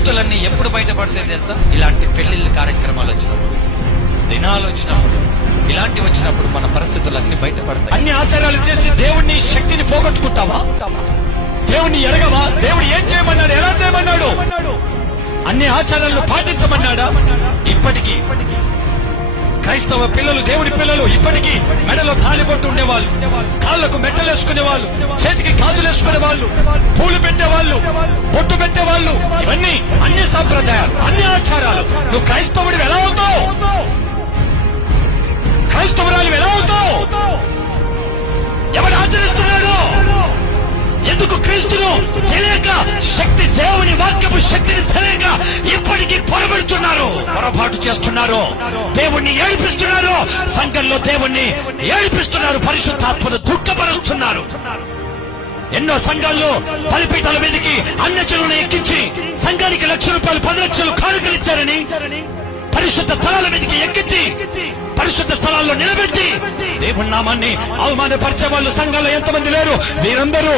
క్రైస్తులన్నీ ఎప్పుడు బయటపడతాయి తెలుసా? ఇలాంటి పెళ్లిళ్ళ కార్యక్రమాలు వచ్చినప్పుడు, దినాలు వచ్చినప్పుడు, ఇలాంటి వచ్చినప్పుడు మన పరిస్థితులన్నీ బయటపడతాయి. అన్ని ఆచారాలు చేసి దేవుణ్ణి శక్తిని పోగొట్టుకుంటావా? దేవుణ్ణి ఎరగవా? దేవుడు ఏం చేయమన్నాడు, ఎలా చేయమన్నాడు? అన్ని ఆచారాలను పాటించమన్నాడా? ఇప్పటికీ క్రైస్తవ పిల్లలు, దేవుడి పిల్లలు ఇప్పటికీ మెడలో తాలిబొట్టు ఉండేవాళ్ళు, కాళ్లకు మెట్టలు వేసుకునే వాళ్ళు, చేతికి గాజులు వేసుకునే వాళ్ళు, పూలు పెట్టేవాళ్ళు, బొట్టు పెట్టేవాళ్ళు. ఇవన్నీ అన్ని సాంప్రదాయాలు, అన్ని ఆచారాలు. నువ్వు క్రైస్తవుడివి ఎలా అవుతావు? క్రైస్తవురాలు ఎలా అవుతావు? ఎవరు ఆచరిస్తున్నాడు? ఎందుకు క్రీస్తును తెలియక, శక్తి, దేవుని వాక్యపు శక్తిని తెలియక ఇప్పటికీ పొరబడుతున్నారు, పొరపాటు చేస్తున్నారు, దేవుణ్ణి ఏడిపిస్తున్నారు, సంఘంలో దేవుణ్ణి ఏడిపిస్తున్నారు, పరిశుద్ధాత్మను దుఃఖపరుస్తున్నారు. ఎన్నో సంఘాల్లో బలిపీఠాల మీదకి అన్యజనులను ఎక్కించి సంఘానికి ₹1,00,000 10 లక్షలు కానుకలిచ్చారని పరిశుద్ధ స్థలాల మీదకి ఎక్కించి పరిశుద్ధ స్థలాల్లో నిలబెట్టి దేవుని నామాన్ని అవమానపరిచే వాళ్ళు సంఘాల్లో ఎంతమంది లేరు? వీరందరూ